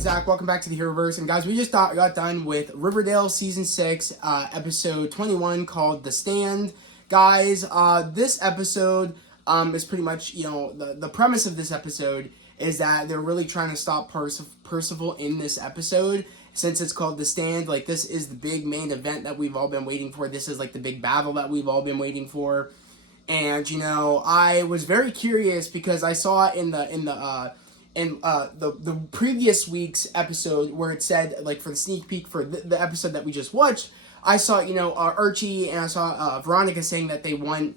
it's Zach. Welcome back to the Heroverse. And guys, we just got done with Riverdale Season 6, Episode 21 called The Stand. Guys, this episode is pretty much, the premise of this episode is that they're really trying to stop Percival in this episode. Since it's called The Stand, like, this is the big main event that we've all been waiting for. This is, like, the big battle that we've all been waiting for. And, I was very curious because I saw it in the previous week's episode where it said, like, for the sneak peek for the episode that we just watched, I saw, Archie and I saw Veronica saying that they want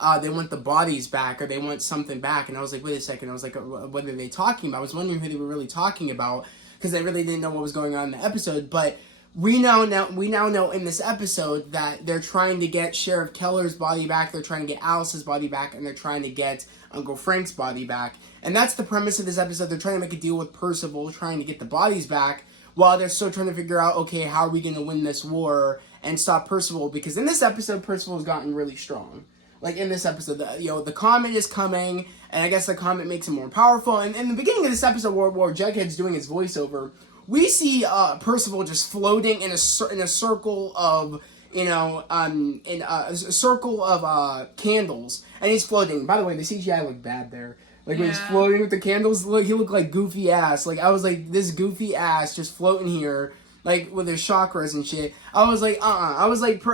the bodies back, or they want something back. And I was like, wait a second. I was like, what are they talking about? I was wondering who they were really talking about, because I really didn't know what was going on in the episode. But we now know in this episode that they're trying to get Sheriff Keller's body back, they're trying to get Alice's body back, and they're trying to get Uncle Frank's body back. And that's the premise of this episode. They're trying to make a deal with Percival, trying to get the bodies back, while they're still trying to figure out, okay, how are we going to win this war and stop Percival? Because in this episode, Percival has gotten really strong. Like, in this episode, the comet is coming, and I guess the comet makes him more powerful. And in the beginning of this episode, where Jughead's doing his voiceover, we see Percival just floating in a circle of, a circle of candles, and he's floating. By the way, the CGI looked bad there. Like, when he's floating with the candles, he looked like goofy ass. Like, I was like, this goofy ass just floating here, like, with his chakras and shit. I was like, I was like,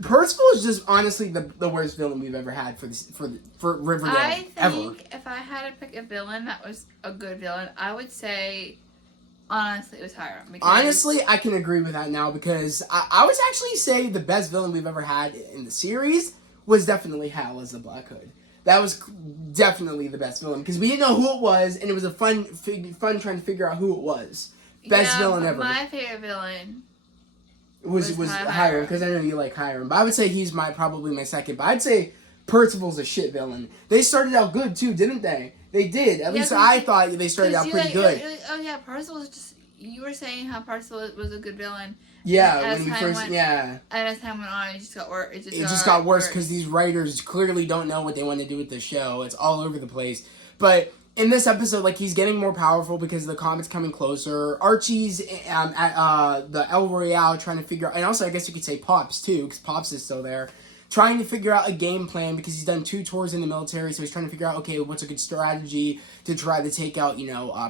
Percival is just honestly the worst villain we've ever had for Riverdale. I think ever. If I had to pick a villain that was a good villain, I would say, honestly, it was Hiram. Honestly, I can agree with that now, because I would actually say the best villain we've ever had in the series was definitely Hal as the Black Hood. That was definitely the best villain, because we didn't know who it was, and it was a fun trying to figure out who it was. Best villain ever. My favorite villain was Hiram, because I know you like Hiram. But I would say he's probably my second. But I'd say Percival's a shit villain. They started out good too, didn't they? They did. At least I thought they started out pretty good. Oh yeah, Percival was just. You were saying how Percival was a good villain. Yeah, when we first, And as time went on, it just got worse. It just got worse because these writers clearly don't know what they want to do with the show. It's all over the place. But in this episode, like, he's getting more powerful because the comet's coming closer. Archie's at the El Royale trying to figure out, and also I guess you could say Pops too, because Pops is still there, trying to figure out a game plan because he's done 2 tours in the military, so he's trying to figure out, okay, what's a good strategy to try to take out,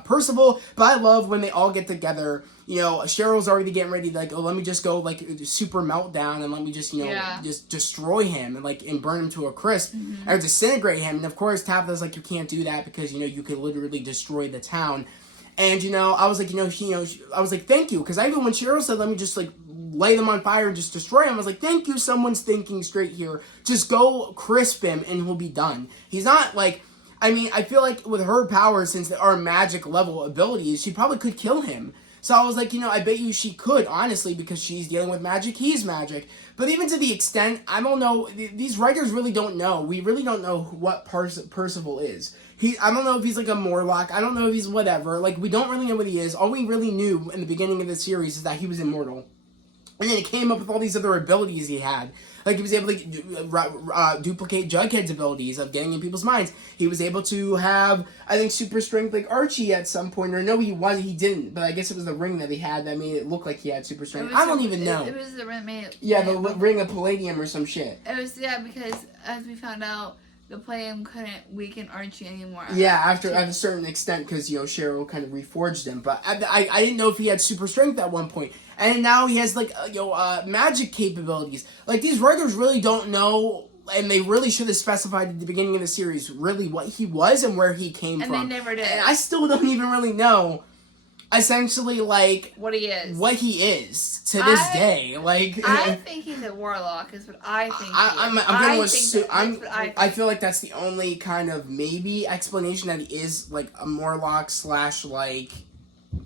Percival. But I love when they all get together. Cheryl's already getting ready, like, oh, let me just go, like, super meltdown, and let me just, just destroy him, and burn him to a crisp, or disintegrate him. And of course, Tabitha's like, you can't do that because, you could literally destroy the town. And, I was like, I was like, thank you, because even when Cheryl said, let me just, like, lay them on fire and just destroy him, I was like, thank you, someone's thinking straight here. Just go crisp him and he'll be done. He's not, like, I feel like with her powers, since they are magic level abilities, she probably could kill him. So I was like, I bet you she could, honestly, because she's dealing with magic, he's magic. But even to the extent, I don't know, these writers really don't know. We really don't know what Percival is. I don't know if he's like a Morlock. I don't know if he's whatever. Like, we don't really know what he is. All we really knew in the beginning of the series is that he was immortal. And then it came up with all these other abilities he had. Like, he was able to duplicate Jughead's abilities of getting in people's minds. He was able to have, I think, super strength like Archie at some point. Or no, he didn't. But I guess it was the ring that he had that made it look like he had super strength. I don't even know. It was the ring that made it. Yeah, the ring of Palladium or some shit. It was, because as we found out, the Palladium couldn't weaken Archie anymore. Yeah, after at a certain extent, because, Cheryl kind of reforged him. But I didn't know if he had super strength at one point. And now he has, like, magic capabilities. Like, these writers really don't know, and they really should have specified at the beginning of the series really what he was and where he came from. And they never did. And I still don't even really know, essentially, like, what he is. What he is to this day. Like, I think he's a warlock, is what I think. I feel like that's the only kind of maybe explanation that he is, like, a Morlock / like,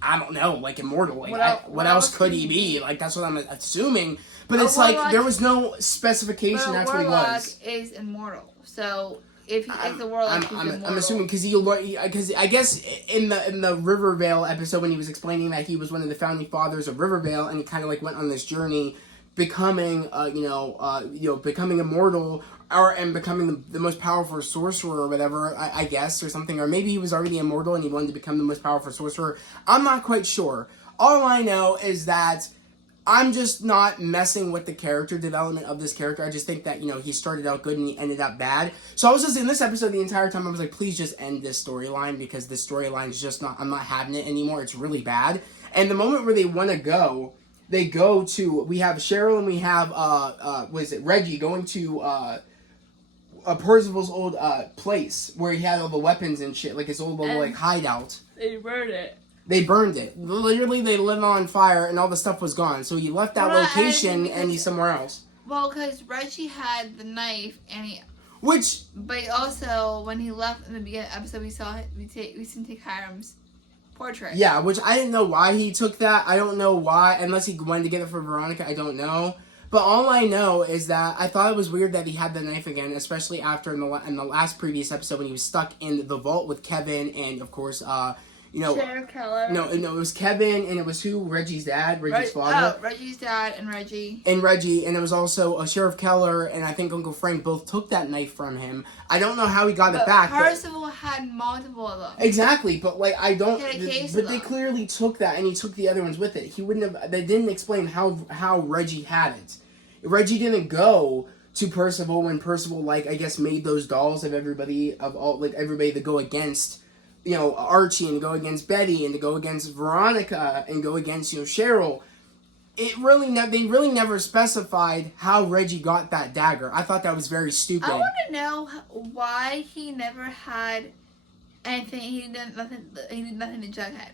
I don't know, like, immortal. Like, what else could he be? Like, that's what I'm assuming. But it's like, there was no specification that's what he was. Warlock is immortal. So, if the warlock is immortal. I'm assuming, because I guess in the Riverdale episode when he was explaining that he was one of the founding fathers of Riverdale, and he kind of, like, went on this journey becoming, becoming immortal, and becoming the most powerful sorcerer or whatever, I guess, or something. Or maybe he was already immortal and he wanted to become the most powerful sorcerer. I'm not quite sure. All I know is that I'm just not messing with the character development of this character. I just think that, he started out good and he ended up bad. So I was just, in this episode, the entire time, I was like, please just end this storyline, because this storyline is just not, I'm not having it anymore. It's really bad. And the moment where they want to go, they go to, we have Cheryl and we have, Reggie going to, Percival's old, place, where he had all the weapons and shit, like his old little, like, hideout. They burned it. They burned it. Literally, they lit it on fire, and all the stuff was gone. So he left that location, and he's somewhere else. Well, because Reggie had the knife, but also, when he left in the beginning of the episode, we seen take Hiram's portrait. Yeah, which I didn't know why he took that. I don't know why, unless he wanted to get it for Veronica. I don't know. But all I know is that I thought it was weird that he had the knife again, especially after in the last previous episode when he was stuck in the vault with Kevin and, of course, Sheriff Keller. No, it was Kevin, and it was who? Reggie's dad? Reggie's father? Oh, Reggie's dad and Reggie. And Reggie, and it was also Sheriff Keller, and I think Uncle Frank both took that knife from him. I don't know how he got it back. Percival had multiple of them. Exactly, but, like, I don't... But they clearly took that, and he took the other ones with it. He wouldn't have... They didn't explain how Reggie had it. Reggie didn't go to Percival when Percival, like, I guess, made those dolls of everybody to go against... Archie, and to go against Betty, and to go against Veronica, and go against, Cheryl. They really never specified how Reggie got that dagger. I thought that was very stupid. I want to know why he never had anything. He did nothing to Jughead.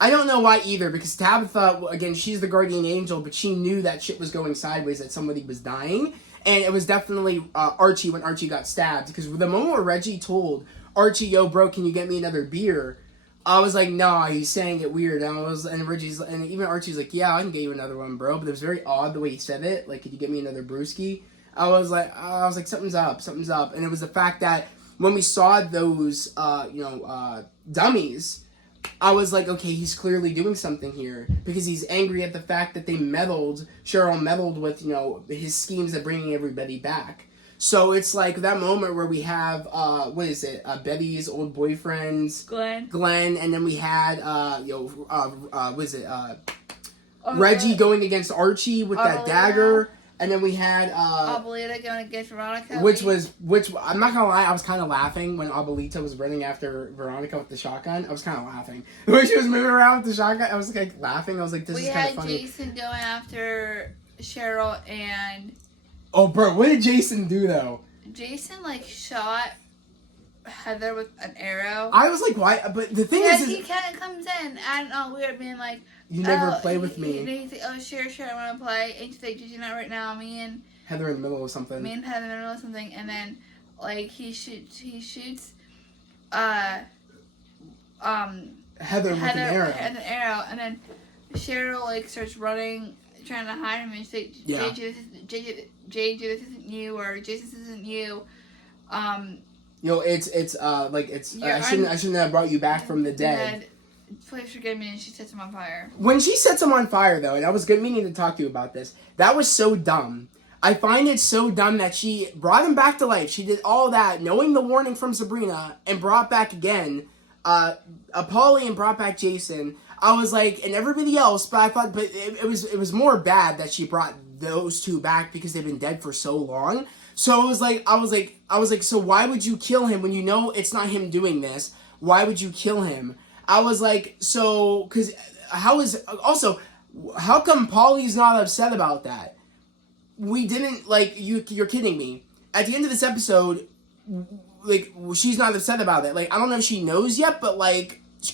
I don't know why either, because Tabitha, again, she's the guardian angel, but she knew that shit was going sideways, that somebody was dying, and it was definitely Archie when Archie got stabbed, because the moment where Reggie told Archie, yo, bro, can you get me another beer? I was like, nah, he's saying it weird. And even Archie's like, yeah, I can get you another one, bro. But it was very odd the way he said it. Like, could you get me another brewski? I was like, something's up. And it was the fact that when we saw those, dummies, I was like, okay, he's clearly doing something here, because he's angry at the fact that Cheryl meddled with, his schemes of bringing everybody back. So it's like that moment where we have, Betty's old boyfriend's Glenn, and then we had, Reggie going against Archie with that dagger, and then we had, Abuelita going against Veronica. Which, I'm not gonna lie, I was kind of laughing when Abuelita was running after Veronica with the shotgun. I was kind of laughing. The way she was moving around with the shotgun, I was like laughing. I was like, this is kind of funny. We had Jason going after Cheryl and... Oh, bro, what did Jason do, though? Jason, shot Heather with an arrow. I was like, why? But the thing is... he kind of comes in, and all weird, being like... You never play with me. And he's like, oh, sure, I want to play. And she's like, did you not right now? Me and Heather in the middle of something. Me and Heather in the middle of something. And then, he shoots... Heather with an arrow. With an arrow. And then Cheryl, starts running... trying to hide him and say, JJ, this isn't you, or Jason, this isn't you. I shouldn't have brought you back from the dead. Please forgive me, and she sets him on fire. When she sets him on fire, though, and I was meaning to talk to you about this, that was so dumb. I find it so dumb that she brought him back to life. She did all that, knowing the warning from Sabrina, and brought back again, Polly, and brought back Jason. I was like, and everybody else, but I thought, it was more bad that she brought those two back because they've been dead for so long. So I was like, so why would you kill him when you know it's not him doing this? Why would you kill him? I was like, so, because how come Polly's not upset about that? We didn't, you're kidding me. At the end of this episode, she's not upset about it. I don't know if she knows yet, but,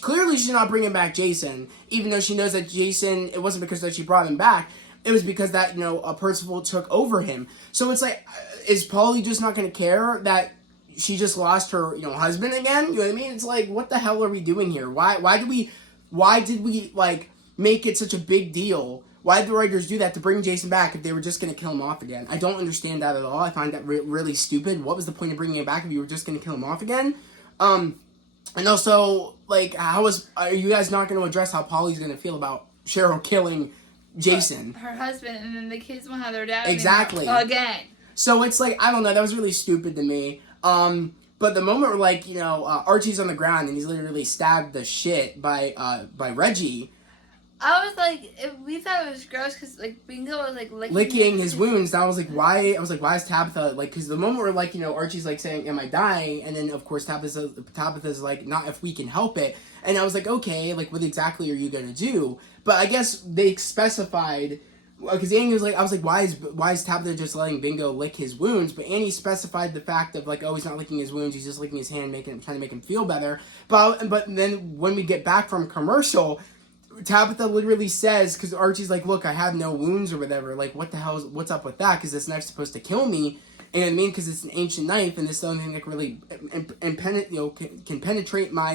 clearly she's not bringing back Jason, even though she knows that Jason, it wasn't because that she brought him back, it was because that, Percival took over him. So it's like, is Polly just not going to care that she just lost her, husband again? You know what I mean? It's like, what the hell are we doing here? Why did we make it such a big deal? Why did the writers do that to bring Jason back if they were just going to kill him off again? I don't understand that at all. I find that really stupid. What was the point of bringing him back if you were just going to kill him off again? And also, are you guys not going to address how Polly's going to feel about Cheryl killing Jason. Her husband, and then the kids won't have their dad Exactly. Again. So it's like, I don't know, that was really stupid to me. But the moment where, like, Archie's on the ground and he's literally stabbed the shit by Reggie. I was like, we thought it was gross because, like, Bingo was, like, licking his wounds. And I was like, why? I was like, why is Tabitha, like, because the moment where, like, Archie's, like, saying, am I dying? And then, of course, Tabitha's like, not if we can help it. And I was like, okay, like, what exactly are you going to do? But I guess they specified, because Annie was like, I was like, why is Tabitha just letting Bingo lick his wounds? But Annie specified the fact of, like, oh, he's not licking his wounds, he's just licking his hand, trying to make him feel better. But then when we get back from commercial, Tabitha literally says, because Archie's like, look, I have no wounds or whatever, like, what's up with that? Because this knife's supposed to kill me, and I mean, because it's an ancient knife, and it's the only thing that can really can penetrate my,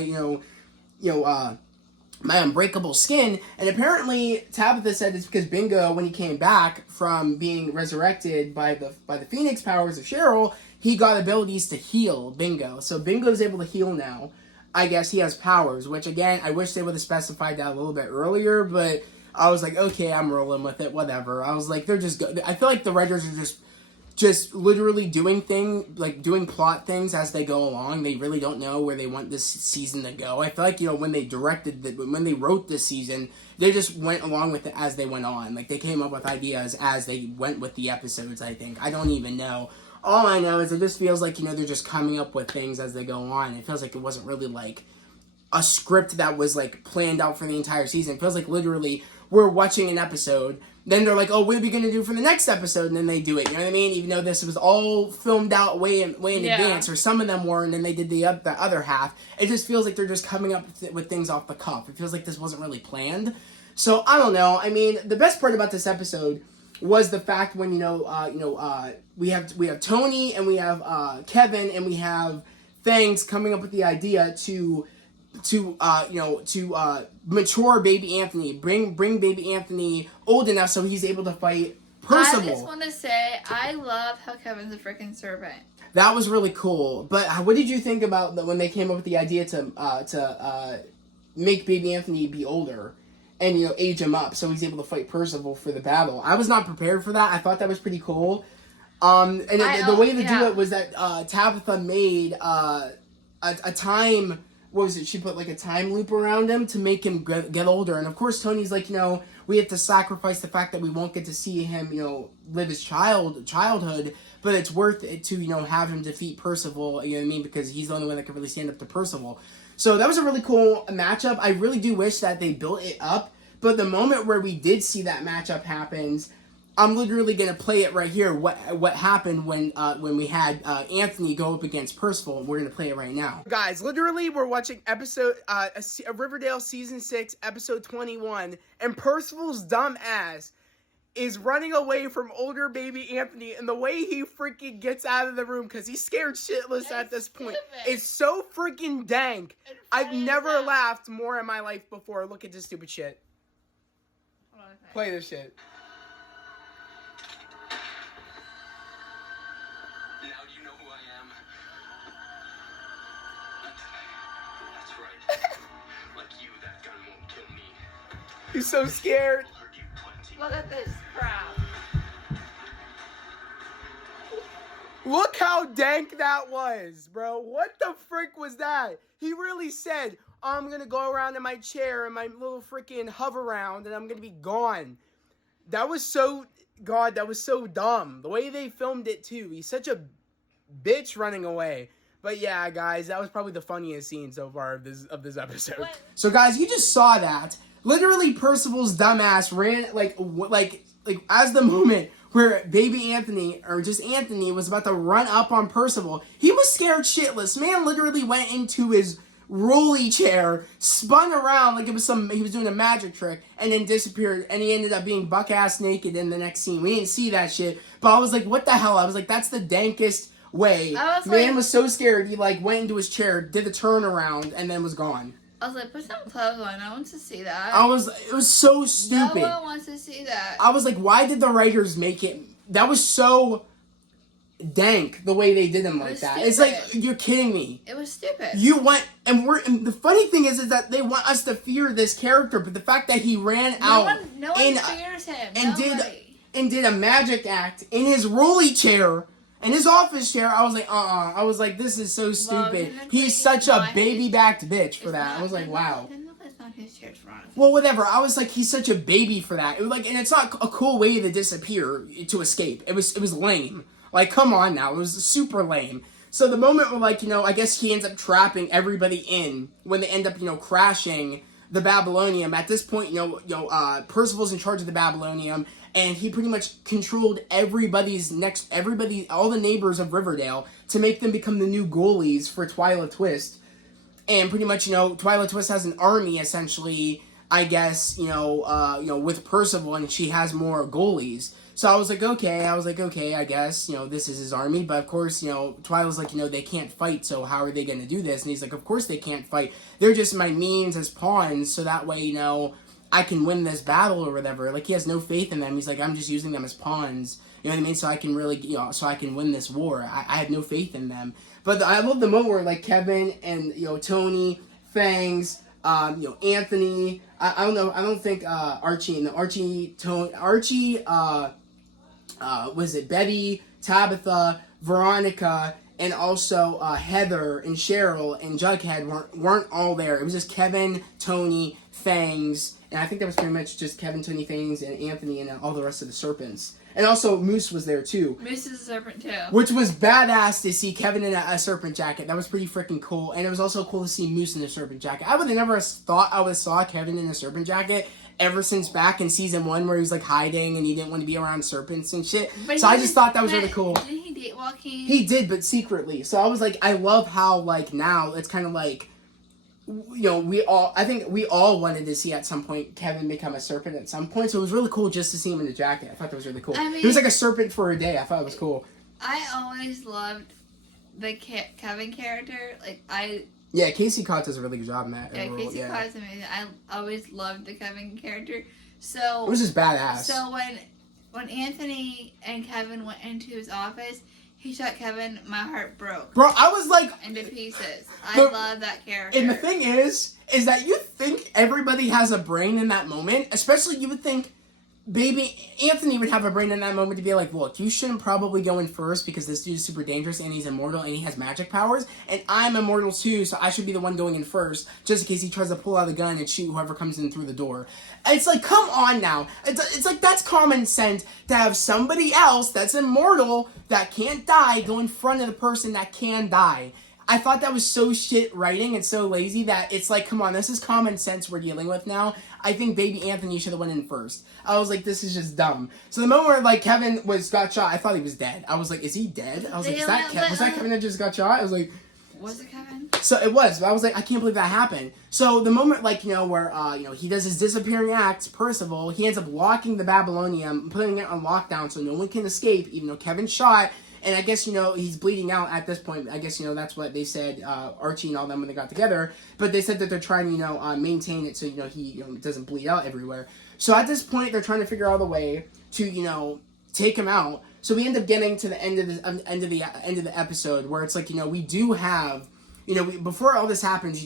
my unbreakable skin. And apparently, Tabitha said it's because Bingo, when he came back from being resurrected by the Phoenix powers of Cheryl, he got abilities to heal Bingo. So Bingo's able to heal now. I guess he has powers, which, again, I wish they would have specified that a little bit earlier, but I was like, okay, I'm rolling with it, whatever. I was like, they're just I feel like the writers are just literally doing plot things as they go along. They really don't know where they want this season to go. I feel like, when they wrote this season, they just went along with it as they went on. Like, they came up with ideas as they went with the episodes, I think. I don't even know. All I know is it just feels like, they're just coming up with things as they go on. It feels like it wasn't really, like, a script that was, like, planned out for the entire season. It feels like, literally, we're watching an episode, then they're like, oh, what are we going to do for the next episode? And then they do it, you know what I mean? Even though this was all filmed out way in advance, or some of them were, and then they did the other half. It just feels like they're just coming up with things off the cuff. It feels like this wasn't really planned. So, I don't know. I mean, the best part about this episode was the fact when we have Tony and we have Kevin and we have Fangs coming up with the idea to mature baby Anthony, bring baby Anthony old enough so he's able to fight Percival. I just want to say I love how Kevin's a freaking servant. That was really cool. But what did you think about when they came up with the idea to make baby Anthony be older? And, age him up so he's able to fight Percival for the battle. I was not prepared for that. I thought that was pretty cool. The way to do it was that Tabitha made a time... What was it? She put, like, a time loop around him to make him get older. And, of course, Tony's like, we have to sacrifice the fact that we won't get to see him, live his childhood. But it's worth it to, have him defeat Percival, you know what I mean? Because he's the only one that can really stand up to Percival. So that was a really cool matchup. I really do wish that they built it up. But the moment where we did see that matchup happens, I'm literally going to play it right here. What happened when we had Anthony go up against Percival. And we're going to play it right now. Guys, literally we're watching Riverdale Season 6, Episode 21. And Percival's dumb ass is running away from older baby Anthony, and the way he freaking gets out of the room, because he's scared shitless at this point, is so freaking dank. I've never laughed more in my life before. Look at this stupid shit. Play this shit. Now do you know who I am? That's right. Like you, that gun won't kill me. He's so scared. Look at this crap. Look how dank that was, bro. What the frick was that? He really said, I'm going to go around in my chair and my little freaking hover around and I'm going to be gone. That was so, God, that was so dumb. The way they filmed it, too. He's such a bitch running away. But yeah, guys, that was probably the funniest scene so far of this episode. What? So, guys, you just saw that. Literally, Percival's dumbass ran, like as the moment where baby Anthony, or just Anthony, was about to run up on Percival, he was scared shitless. Man literally went into his rolly chair, spun around like it was he was doing a magic trick, and then disappeared, and he ended up being buck-ass naked in the next scene. We didn't see that shit, but I was like, what the hell? I was like, that's the dankest way. Man was so scared, he, went into his chair, did the turnaround, and then was gone. I was like, put some clothes on. I want to see that. It was so stupid. No one wants to see that. I was like, why did the writers make it? That was so dank the way they did him like that. It's like, you're kidding me. It was stupid. And the funny thing is that they want us to fear this character, but the fact that he ran out no one fears him. And did a magic act in his rolly chair, in his office chair, I was like, I was like, this is so stupid. He's such a baby-backed bitch for that. I was like, wow. It's not his chair, well, whatever. I was like, he's such a baby for that. It was like, and it's not a cool way to disappear, to escape. It was lame. Like, come on now. It was super lame. So the moment where, like, I guess he ends up trapping everybody in when they end up, crashing the Babylonium. At this point, Percival's in charge of the Babylonium, and he pretty much controlled all the neighbors of Riverdale to make them become the new goalies for Twyla Twist. And pretty much, Twyla Twist has an army, essentially, I guess, with Percival, and she has more goalies. So I was like, okay, I guess, this is his army. But of course, Twyla's like, they can't fight, so how are they going to do this? And he's like, of course they can't fight. They're just my means as pawns, so that way, I can win this battle or whatever. Like, he has no faith in them. He's like, I'm just using them as pawns. You know what I mean? So I can really, so I can win this war. I have no faith in them. But I love the moment where, like, Kevin and, Tony, Fangs, Anthony, I don't know, I don't think, was it Betty, Tabitha, Veronica, and also Heather and Cheryl and Jughead weren't all there. It was just Kevin, Tony, Fangs, and I think that was pretty much just Kevin, Tony, Fangs, and Anthony, and all the rest of the serpents. And also Moose was there too. Moose is a serpent too. Which was badass to see Kevin in a serpent jacket. That was pretty freaking cool. And it was also cool to see Moose in a serpent jacket. I would have never thought I would have saw Kevin in a serpent jacket ever since back in season 1 where he was like hiding and he didn't want to be around serpents and shit. So I just thought that was really cool. Didn't he date Joaquin? He did, but secretly. So I was like, I love how like now it's kind of like, I think we all wanted to see at some point Kevin become a serpent at some point. So it was really cool just to see him in the jacket. I thought that was really cool. He was like a serpent for a day. I thought it was cool. I always loved the Kevin character. Yeah, Casey Cott does a really good job in that. Yeah, Casey Cott is amazing. I always loved the Kevin character. So it was just badass. So when Anthony and Kevin went into his office, he shot Kevin, my heart broke. Bro, I was like... into pieces. I love that character. And the thing is that you think everybody has a brain in that moment. Especially you would think baby Anthony would have a brain in that moment to be like, look, you shouldn't probably go in first because this dude's super dangerous and he's immortal and he has magic powers. And I'm immortal too, so I should be the one going in first just in case he tries to pull out a gun and shoot whoever comes in through the door. It's like, come on now. It's like that's common sense to have somebody else that's immortal that can't die go in front of the person that can die. I thought that was so shit writing and so lazy that it's like, come on, this is common sense we're dealing with now. I think baby Anthony should have went in first. I was like, this is just dumb. So the moment where like Kevin got shot, I thought he was dead. I was like, is he dead? I was like, was that Kevin that just got shot? I was like, was it Kevin? So it was, but I was like, I can't believe that happened. So the moment, like, where, he does his disappearing acts, Percival, he ends up locking the Babylonium, putting it on lockdown so no one can escape, even though Kevin's shot. And I guess, he's bleeding out at this point. I guess, that's what they said, Archie and all them when they got together. But they said that they're trying to, maintain it so, he doesn't bleed out everywhere. So at this point, they're trying to figure out a way to, take him out. So we end up getting to the end of the episode where it's like, we do have, before all this happens,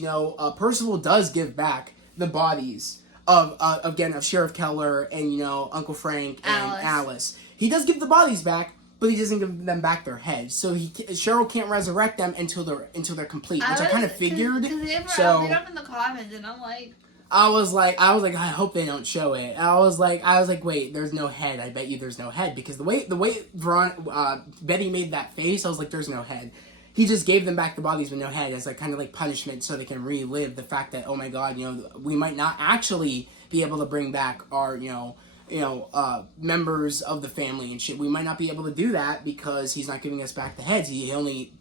Percival does give back the bodies of Sheriff Keller and, Uncle Frank and Alice. He does give the bodies back, but he doesn't give them back their heads. So Cheryl can't resurrect them until they're complete, which I kind of figured. They so were up in the coffins, and I'm like, I was like, I hope they don't show it. I was like, wait, there's no head. I bet you there's no head because the way Betty made that face, I was like, there's no head. He just gave them back the bodies with no head as like kind of like punishment, so they can relive the fact that, oh my god, we might not actually be able to bring back our members of the family and shit. We might not be able to do that because he's not giving us back the heads. He only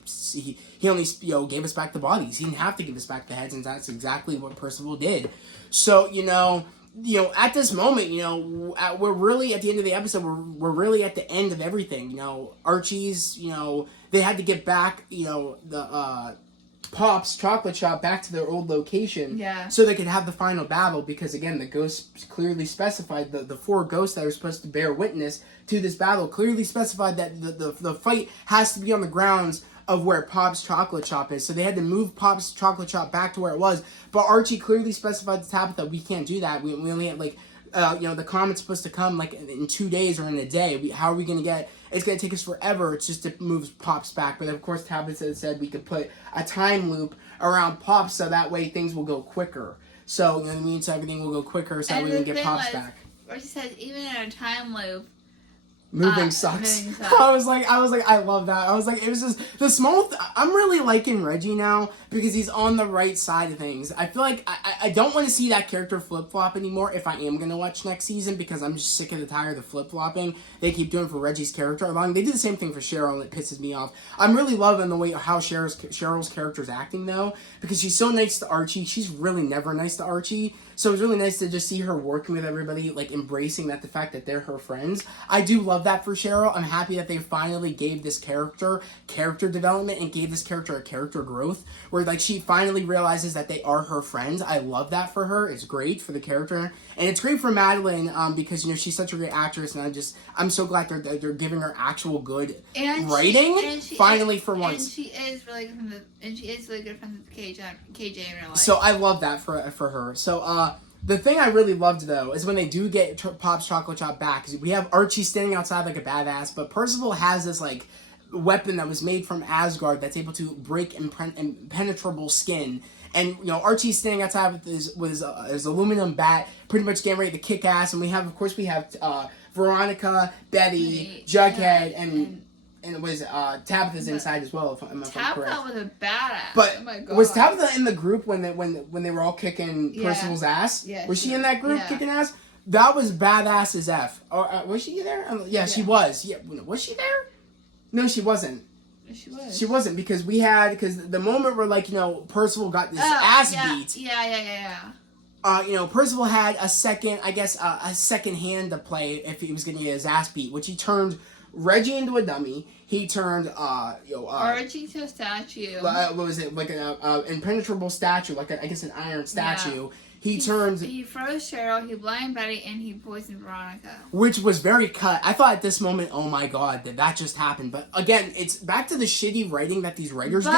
gave us back the bodies. He didn't have to give us back the heads, and that's exactly what Percival did. So, at this moment, we're really at the end of the episode. We're really at the end of everything. Archie's, they had to get back, Pop's chocolate shop back to their old location. Yeah. So they could have the final battle because, again, the ghosts clearly specified, the 4 ghosts that are supposed to bear witness to this battle clearly specified that the fight has to be on the grounds of where Pop's chocolate shop is. So they had to move Pop's chocolate shop back to where it was. But Archie clearly specified to Tabitha, we can't do that. We only have, like, the comet's supposed to come, like, in 2 days or in a day. How are we going to get... It's going to take us forever. It's just to move Pops back. But, of course, Tabitha said we could put a time loop around Pops so that way things will go quicker. So, you know what I mean? So everything will go quicker so that we can get Pops back. Or she said, even in a time loop, moving sucks. I was like, I love that. I was like, it was just the small. I'm really liking Reggie now because he's on the right side of things. I feel like I don't want to see that character flip flop anymore if I am gonna watch next season because I'm just sick of the tired of the flip flopping they keep doing for Reggie's character. Along, they do the same thing for Cheryl and it pisses me off. I'm really loving the way how Cheryl's character's acting though because she's so nice to Archie. She's really never nice to Archie. So it's really nice to just see her working with everybody, like embracing that the fact that they're her friends. I do love that for Cheryl. I'm happy that they finally gave this character development and gave this character a character growth where like she finally realizes that they are her friends. I love that for her. It's great for the character. And it's great for Madeline because, you know, she's such a great actress and I'm so glad they're giving her actual good writing finally for once. And she is really good friends with KJ in real life. So I love that for her. So the thing I really loved though is when they do get Pop's chocolate shop back. 'Cause we have Archie standing outside like a badass, but Percival has this like weapon that was made from Asgard that's able to break impenetrable skin. And, you know, Archie's standing outside with his aluminum bat, pretty much getting ready to kick ass. And we have Veronica, Betty, Jughead, and it was Tabitha's inside as well. If I'm correct. Tabitha was a badass. But oh my God. Was Tabitha in the group when they were all kicking Percival's ass? Yeah, was she in that group kicking ass? That was badass as F. Or, was she there? Yeah, she was. Yeah, was she there? No, she wasn't. She was. She wasn't because the moment where like, you know, Percival got this ass beat. Yeah. You know, Percival had a second hand to play if he was going to get his ass beat, which he turned Reggie into a dummy. He turned Archie to a statue. What was it, like an impenetrable statue, like I guess an iron statue. Yeah. He froze Cheryl, he blinded Betty, and he poisoned Veronica. Which was very cut. I thought at this moment, oh my God, that just happened. But again, it's back to the shitty writing that these writers do.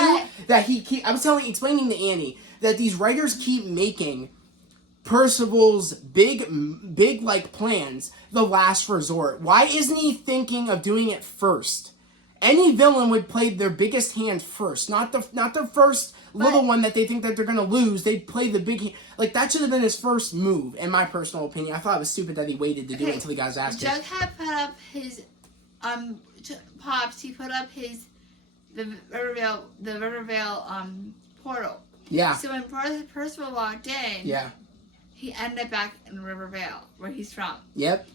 That I was explaining to Annie that these writers keep making Percival's big like plans the last resort. Why isn't he thinking of doing it first? Any villain would play their biggest hand first, not the first little one that they think that they're gonna lose. They'd play the big hand. Like that should have been his first move, in my personal opinion. I thought it was stupid that he waited to do it until he got his ass kicked. Jughead put up his Pops. He put up the Riverdale portal. Yeah. So when Percival walked in, he ended up back in Riverdale, where he's from. Yep.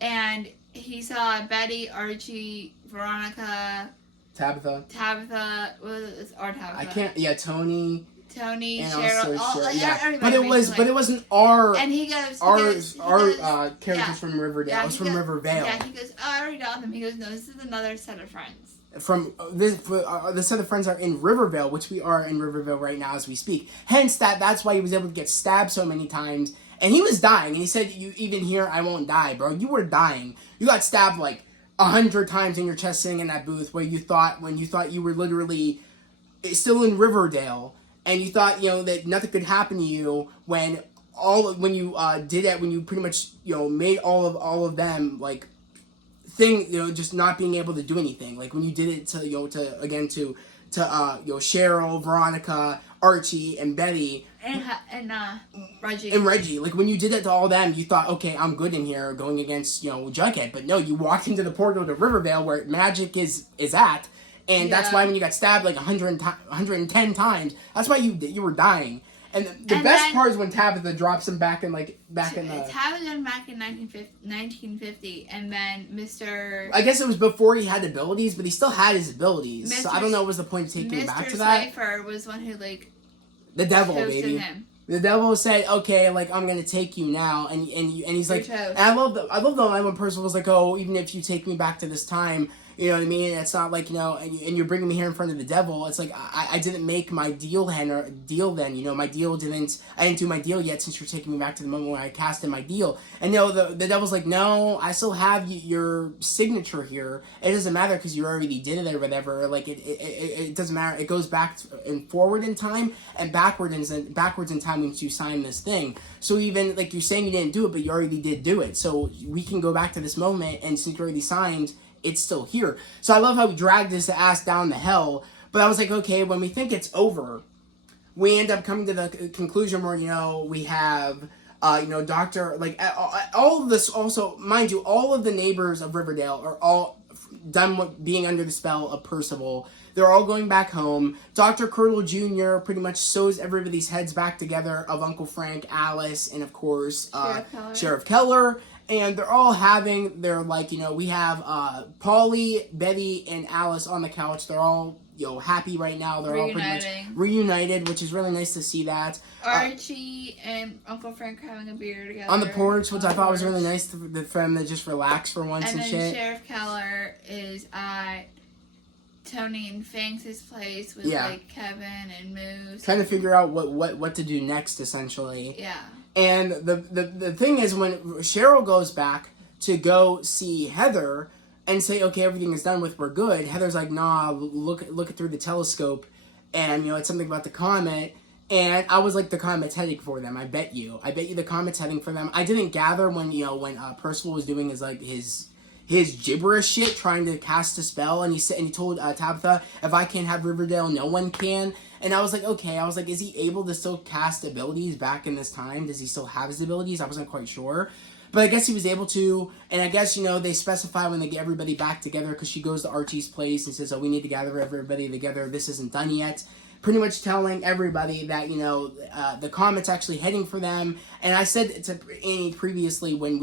And he saw Betty, Archie, Veronica, Tabitha. Or Tabitha. I can't. Yeah, Tony, and Cheryl. Everybody. But it wasn't our. And he goes. Our characters from Riverdale. Yeah, it was from Riverdale. Yeah, he goes. Oh, I already know them. He goes, no, this is another set of friends. From the set of friends are in Rivervale, which we are in Rivervale right now as we speak. Hence, that's why he was able to get stabbed so many times, and he was dying. And he said, "You even here, I won't die, bro. You were dying. You got stabbed like 100 times in your chest, sitting in that booth where you thought you were literally still in Riverdale, and you thought that nothing could happen to you when you did it, when you pretty much made all of them like." Just not being able to do anything. Like when you did it to Cheryl, Veronica, Archie, and Betty, and Reggie. And Reggie, like when you did that to all of them, you thought, okay, I'm good in here going against Jughead. But no, you walked into the portal to Riverdale where magic is at, and that's why when you got stabbed like 110 times, that's why you were dying. And the best part is when Tabitha drops him back in the... Tabitha back in 1950, and then Mr... I guess it was before he had abilities, but he still had his abilities. So I don't know what was the point of taking him back to that. Mr. Cypher was one who, the devil, baby. Him. The devil said, okay, like, I'm gonna take you now. And he's like... And I love the line when Percival was like, oh, even if you take me back to this time... You know what I mean? It's not like, and you're bringing me here in front of the devil. It's like, I didn't make my deal then. My deal I didn't do my deal yet since you're taking me back to the moment when I casted my deal. And the devil's like, no, I still have your signature here. It doesn't matter because you already did it or whatever. Like, it doesn't matter. It goes back and forward in time and backwards in time once you sign this thing. So even, like, you're saying you didn't do it, but you already did do it. So we can go back to this moment, and since you already signed, it's still here. So I love how we dragged his ass down the hell. But I was like, okay, when we think it's over, we end up coming to the conclusion where, we have, Doctor, like, all of this also, mind you, all of the neighbors of Riverdale are all done with being under the spell of Percival. They're all going back home. Dr. Curdle Jr. pretty much sews everybody's heads back together of Uncle Frank, Alice, and of course, Sheriff Keller. And they're all having their, like, we have Polly, Betty, and Alice on the couch. They're all, happy right now. They're all pretty much reunited, which is really nice to see that. Archie and Uncle Frank are having a beer together. On the porch, which I thought was really nice for them to just relax for once and shit. And then Sheriff Keller is at Tony and Fangs' place with, like, Kevin and Moose. Trying to figure out what to do next, essentially. Yeah. And the thing is, when Cheryl goes back to go see Heather and say, okay, everything is done with, we're good, Heather's like, nah, look through the telescope, and, it's something about the comet. And I was like, the comet's heading for them. I bet you the comet's heading for them. I didn't gather when Percival was doing his gibberish shit, trying to cast a spell, and he told Tabitha, if I can't have Riverdale, no one can. And I was like, okay, is he able to still cast abilities back in this time? Does he still have his abilities? I wasn't quite sure. But I guess he was able to, and I guess, they specify when they get everybody back together, because she goes to Archie's place and says, oh, we need to gather everybody together, this isn't done yet. Pretty much telling everybody that, the comet's actually heading for them. And I said to Annie previously, when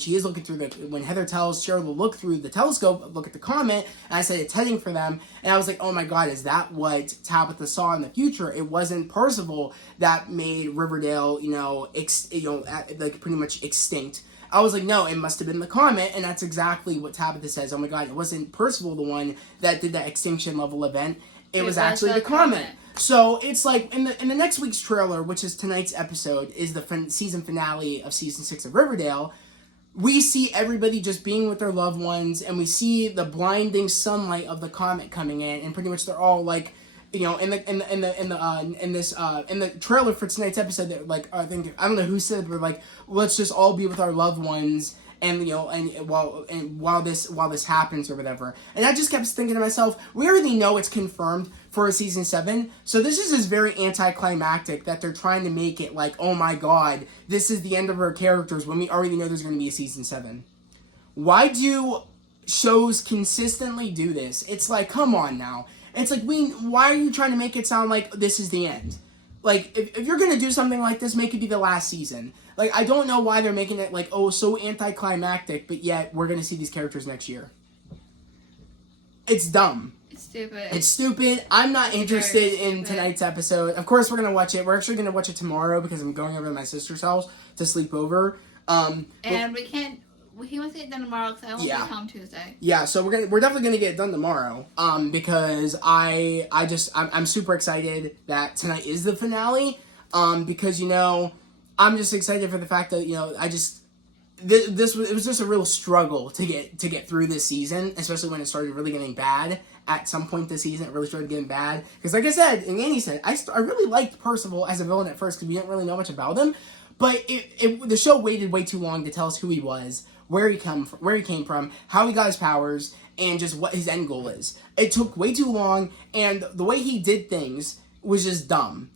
she is looking through when Heather tells Cheryl to look through the telescope, look at the comet, and I said it's heading for them, and I was like, oh my god, is that what Tabitha saw in the future? It wasn't Percival that made Riverdale, like pretty much extinct. I was like, no, it must have been the comet, and that's exactly what Tabitha says. Oh my god, it wasn't Percival the one that did that extinction level event. It was actually the comet. So it's like in the next week's trailer, which is tonight's episode, is the season finale of season 6 of Riverdale. We see everybody just being with their loved ones, and we see the blinding sunlight of the comet coming in, and pretty much they're all like, in the trailer for tonight's episode, that like I don't know who said it, but like, let's just all be with our loved ones. And while this happens or whatever, and I just kept thinking to myself, we already know it's confirmed for season 7, so this is just very anticlimactic that they're trying to make it like, oh my god, this is the end of our characters when we already know there's going to be a season 7. Why do shows consistently do this? It's like, come on now. It's like, why are you trying to make it sound like this is the end? Like, if you're going to do something like this, make it be the last season. Like, I don't know why they're making it, like, oh, so anticlimactic, but yet we're going to see these characters next year. It's dumb. It's stupid. I'm not interested in tonight's episode. Of course, we're going to watch it. We're actually going to watch it tomorrow because I'm going over to my sister's house to sleep over. And we can't... He wants to get it done tomorrow because I won't be home Tuesday. Yeah, so we're definitely gonna get it done tomorrow. Because I'm super excited that tonight is the finale. Because I'm just excited for the fact that it was just a real struggle to get through this season, especially when it started really getting bad. At some point this season, it really started getting bad. Because like I said, and Annie said, I really liked Percival as a villain at first because we didn't really know much about him. But the show waited way too long to tell us who he was, where he came from, how he got his powers, and just what his end goal is. It took way too long, and the way he did things was just dumb.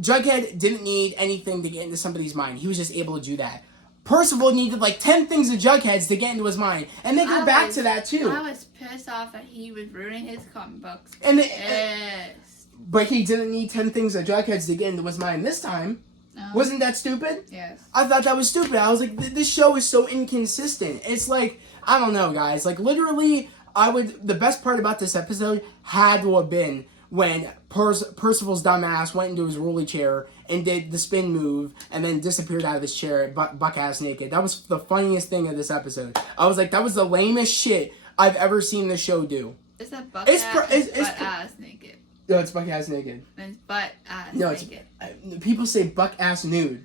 Jughead didn't need anything to get into somebody's mind. He was just able to do that. Percival needed like 10 things of Jughead's to get into his mind, and they go back to that too. I was pissed off that he was ruining his comic books. But he didn't need 10 things of Jughead's to get into his mind this time. Wasn't that stupid? Yes. I thought that was stupid. I was like, this show is so inconsistent. It's like, I don't know, guys. Like, literally, the best part about this episode had to have been when Percival's dumbass went into his rolly chair and did the spin move and then disappeared out of his chair buck-ass naked. That was the funniest thing of this episode. I was like, that was the lamest shit I've ever seen the show do. Is that butt It's ass naked? No, it's butt ass naked. And it's butt ass No, naked. People say butt ass nude.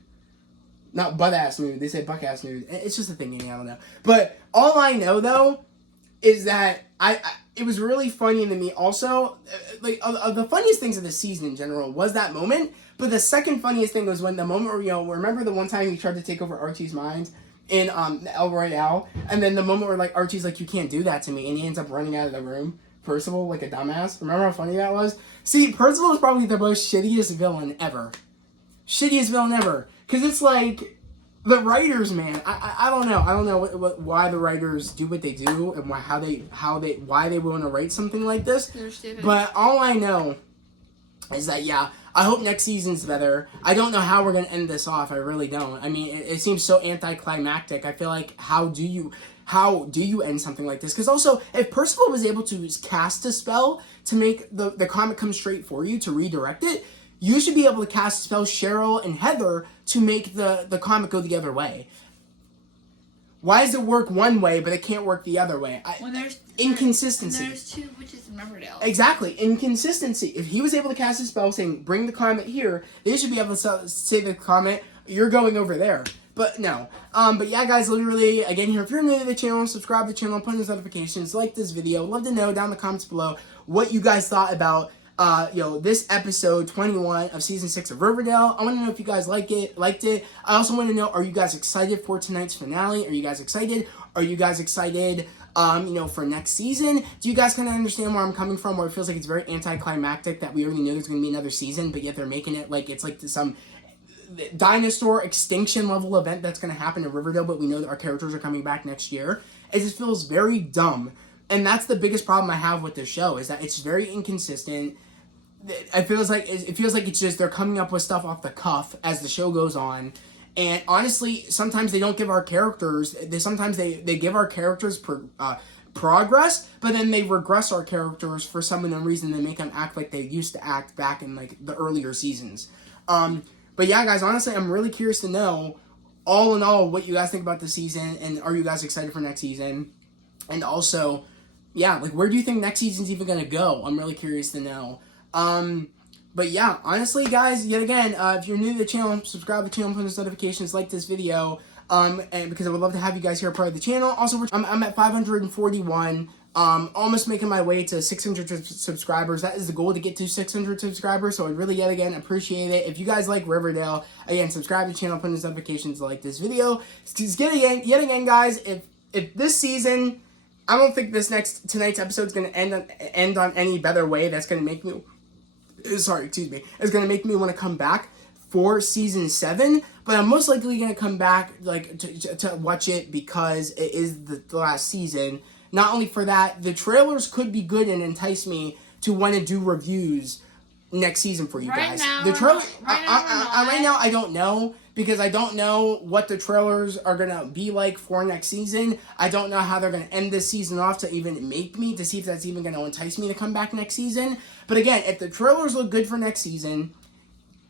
Not butt ass nude. They say butt ass nude. It's just a thing. I don't know. But all I know though is that it was really funny to me. Also, like the funniest things of the season in general was that moment. But the second funniest thing was when the moment where remember the one time he tried to take over Archie's mind in El Royale, and then the moment where like Archie's like, you can't do that to me, and he ends up running out of the room. Percival like a dumbass. Remember how funny that was? See, Percival is probably the most shittiest villain ever. Shittiest villain ever. Because it's like, the writers, man, I don't know. I don't know why the writers do what they do and why they want to write something like this. They're stupid. But all I know is that, yeah, I hope next season's better. I don't know how we're going to end this off. I really don't. I mean, it seems so anticlimactic. I feel like, how do you end something like this? Because also, if Percival was able to cast a spell to make the comic come straight for you, to redirect it, you should be able to cast spell Cheryl and Heather to make the comic go the other way. Why does it work one way, but it can't work the other way? Inconsistency. And there's 2 witches in Riverdale. Exactly. Inconsistency. If he was able to cast a spell saying, bring the comet here, they should be able to say the comet, you're going over there. But no. But yeah, guys, literally, again, here, if you're new to the channel, subscribe to the channel, put in those notifications, like this video. Love to know down in the comments below what you guys thought about this episode 21 of season 6 of Riverdale. I want to know if you guys liked it. I also want to know, are you guys excited for tonight's finale? Are you guys excited? Are you guys excited, for next season? Do you guys kind of understand where I'm coming from, where it feels like it's very anticlimactic that we already know there's going to be another season, but yet they're making it like it's like some dinosaur extinction level event that's going to happen in Riverdale, but we know that our characters are coming back next year. It just feels very dumb. And that's the biggest problem I have with this show, is that it's very inconsistent. It feels like it's just they're coming up with stuff off the cuff as the show goes on. And honestly, sometimes they don't give our characters. They give our characters progress, but then they regress our characters for some unknown reason. They make them act like they used to act back in like the earlier seasons. But yeah, guys, honestly, I'm really curious to know, all in all, what you guys think about the season, and are you guys excited for next season? And also, yeah, like, where do you think next season's even gonna go? I'm really curious to know. But yeah, honestly, guys, yet again, if you're new to the channel, subscribe to the channel, put those notifications, like this video, and because I would love to have you guys here part of the channel. Also, I'm at 541, almost making my way to 600 subscribers. That is the goal, to get to 600 subscribers, so I really, yet again, appreciate it. If you guys like Riverdale, again, subscribe to the channel, put those notifications, like this video. Because yet again, guys, if this season, I don't think tonight's episode is going to end on any better way. That's going to make me, it's going to make me want to come back for season 7. But I'm most likely going to come back like to watch it because it is the last season. Not only for that, the trailers could be good and entice me to want to do reviews next season for you guys. The trailer, right now, I don't know. Because I don't know what the trailers are going to be like for next season. I don't know how they're going to end this season off to even make me, to see if that's even going to entice me to come back next season. But again, if the trailers look good for next season,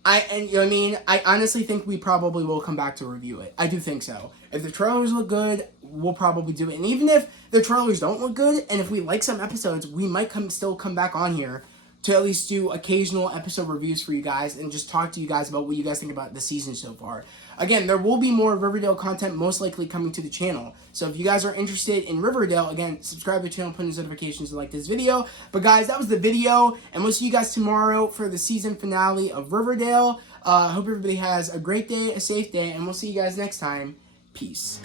I honestly think we probably will come back to review it. I do think so. If the trailers look good, we'll probably do it. And even if the trailers don't look good, and if we like some episodes, we might still come back on here to at least do occasional episode reviews for you guys and just talk to you guys about what you guys think about the season so far. Again, there will be more Riverdale content most likely coming to the channel. So if you guys are interested in Riverdale, again, subscribe to the channel, put in notifications and like this video. But guys, that was the video, and we'll see you guys tomorrow for the season finale of Riverdale. Hope everybody has a great day, a safe day, and we'll see you guys next time. Peace.